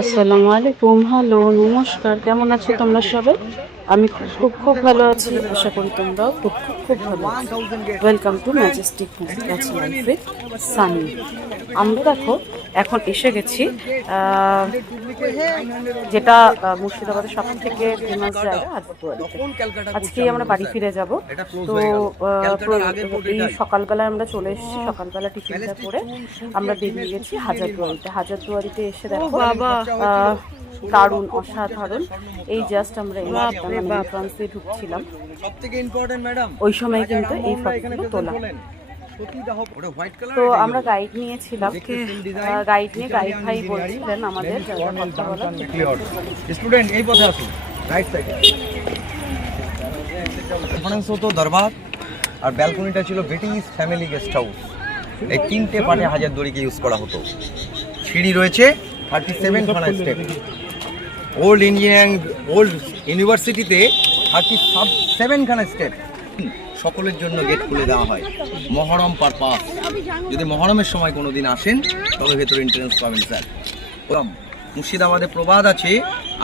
আসসালামু আলাইকুম। হ্যালো, নমস্কার। কেমন আছো তোমরা সবাই? আমি খুব ভালো আছি। আশা করি তোমরাও খুব ভালো আছো। Welcome to Majestic catch life with Sunny. আমরা দেখো এখন এসে গেছি যেটা মুর্শিদাবাদের সব থেকে ফেমাস জায়গা হাজারদুয়ারিতে। আজকেই আমরা বাড়ি ফিরে যাব। তো এই সকালবেলায় আমরা চলে এসেছি। সকালবেলা টিফিনটা করে আমরা বেরিয়ে গেছি হাজারদুয়ারিতে এসে দেখো দারুণ অসাধারণ। এই জাস্ট আমরা এন্ট্রান্স দিয়ে ঢুকছিলাম, ওই সময় কিন্তু এই ফটোগুলো তোলা। তো আমরা গাইড নিয়েছিলাম, গাইড ভাই বলছিলেন আমাদের কথা বলার। স্টুডেন্ট এই পথে আসুন, রাইট সাইডে কনফারেন্স হতো দরবার, আর ব্যালকনিটা ছিল ব্রিটিশ ফ্যামিলি গেস্ট হাউস। এই তিনটে পার্টে হাজারদুয়ারিকে ইউজ করা হতো। সিঁড়ি রয়েছে 37 খানা স্টেপ। ওল্ড ইউনিভার্সিটিতে 37 খানা স্টেপ। সকলের জন্য গেট খুলে দেওয়া হয় মহরম পারপাস। যদি মহরমের সময় কোনো দিন আসেন তবে ভেতরে এন্ট্রান্স পাবেন স্যার। মুর্শিদাবাদে প্রবাদ আছে,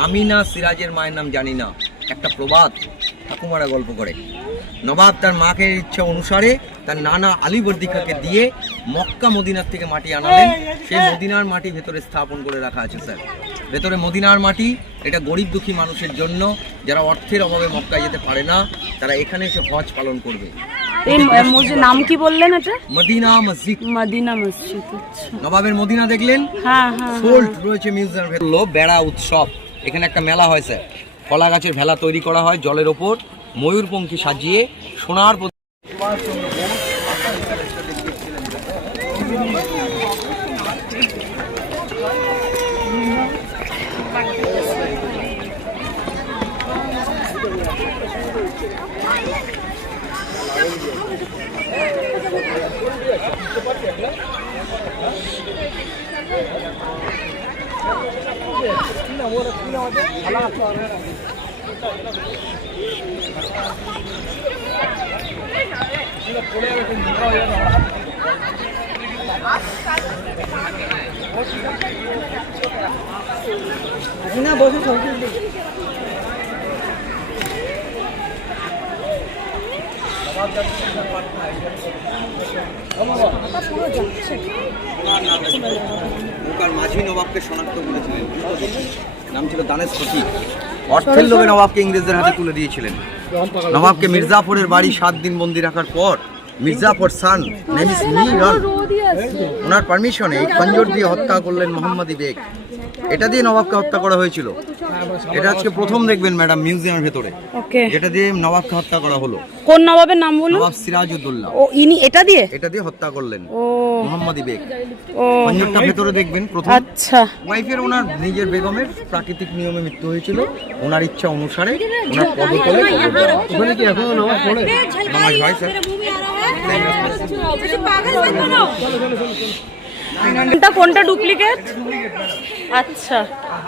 আমি না সিরাজের মায়ের নাম জানি না। একটা প্রবাদ ঠাকুমারা গল্প করে। নবাব তার মাকে ইচ্ছা অনুসারে তার নানা আলীবর্দী খাঁকে দিয়ে মক্কা মদিনার থেকে মাটি আনালেন। সেই মদিনার মাটি ভেতরে স্থাপন করে রাখা আছে স্যার। ভেতরে মদিনার মাটি, এটা গরিব দুঃখী মানুষের জন্য, যারা অর্থের অভাবে মক্কায় যেতে পারে না, তারা এখানে এসে হজ পালন করবে। নাম কি বললেন এটা? মদিনা মসজিদ। মদিনা মসজিদ, আচ্ছা। নবাবের মদিনা দেখলেন? হ্যাঁ। সোল্ট রয়েছে মিউজিয়ামের ভেতর। বেড়া উৎসব, এখানে একটা মেলা হয় স্যার। কলা গাছের ভেলা তৈরি করা হয় জলের ওপর, ময়ূরপঙ্খী সাজিয়ে সোনার না বসে ছবি মাঝি নবাবকে শনাক্ত করেছিলেন। নাম ছিল দানেশ ফকির। অর্থের লোভে নবাবকে ইংরেজদের হাতে তুলে দিয়েছিলেন। নবাবকে মির্জাফরের বাড়ি 7 দিন বন্দি রাখার পর মির্জাফর সান ওনার পারমিশনে এই খঞ্জর দিয়ে হত্যা করলেন মোহাম্মদী বেগ। এটা দিয়ে নবাবকে হত্যা করা হয়েছিল। এটা আজকে প্রথম দেখবেন ম্যাডাম মিউজিয়ামের ভেতরে, যেটা দিয়ে নবাবকে হত্যা করা হলো। কোন নবাবের নাম বলুন? নবাব সিরাজউদ্দৌলা। ও ইনি এটা দিয়ে হত্যা করলেন ও মোহাম্মদী বেগ। খঞ্জরটা ভেতরে দেখবেন প্রথম। আচ্ছা। ওয়াইফের ওনার নিজের বেগমের প্রাকৃতিক নিয়মে মৃত্যু হয়েছিল। ওনার ইচ্ছা অনুসারে ওনার পদতলে ওখানে কি এখনো নবাব পড়ে? নামাজ হয় স্যার। কোনটা ডুপ্লিকেট? আচ্ছা,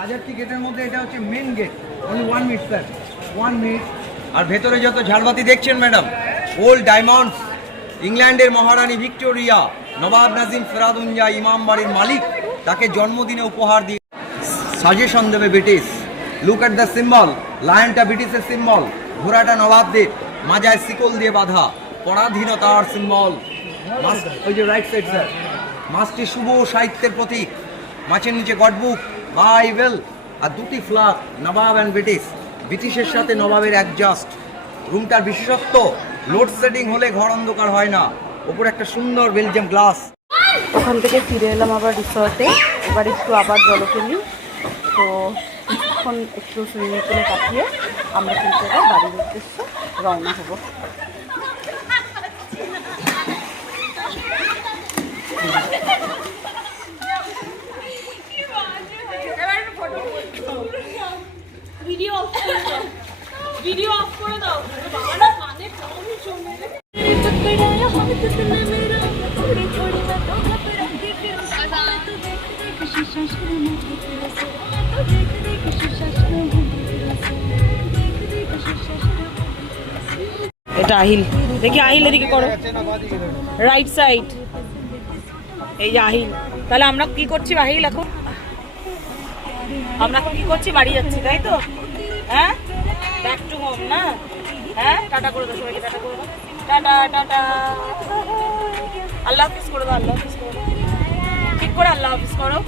হাজারটি গেটের মধ্যে এটা হচ্ছে main gate. Only 1 minute sir, 1 minute. আর ভেতরে যত ঝাড়বাতি দেখছেন ম্যাডাম, ওল্ড ডায়মন্ডস। ইংল্যান্ডের মহারানী ভিক্টোরিয়া নবাব নাজিম ফেরাদুঞ্জা ইমাম বাড়ির মালিক, তাকে জন্মদিনে উপহার দিয়ে সাজেশন দেবে British. Look at the symbol. লায়নটা ব্রিটিশের সিম্বল, ঘোড়াটা নবাবদের, মাজায় শিকল দিয়ে বাঁধা, পরাধীনতার সিম্বল। ওই যে রাইট সাইড স্যার, মাছটি শুভ সাহিত্যের প্রতীক। মাছের নিচে গডবুক, বাইবেল আর 2টি ফ্ল্যাগ, নবাব অ্যান্ড ব্রিটিশের সাথে নবাবের অ্যাডজাস্ট। রুমটার বিশেষত্ব, লোডশেডিং হলে ঘর অন্ধকার হয় না। ওপরে একটা সুন্দর বেলজিয়াম গ্লাস। ওখান থেকে ফিরে এলাম আবার রিসর্টে। এবার একটু আবার জলে ফেলি। তো এখন একটু সুইমিং পুলে কাটিয়ে আমরা কিন্তু এবার বাড়ির উদ্দেশ্যে রওনা হব। ভিডিও অফ করে দাও। এটা আহিল, দেখি আহিল এদিকে করো, রাইট সাইড। এই যে আহিল। তাহলে আমরা কি করছি আহিল এখন? আমরা এখন কি করছি, বাড়ি যাচ্ছি তাই তো? হ্যাঁ, ব্যাক টু হোম না? হ্যাঁ, টাটা করে দাও সবাইকে, টাটা করে দাও, টাটা টাটা, আল্লাহ হাফিজ করে দাও, আল্লাহ হাফিজ করে দাও, ঠিক করে আল্লাহ হাফিজ করো।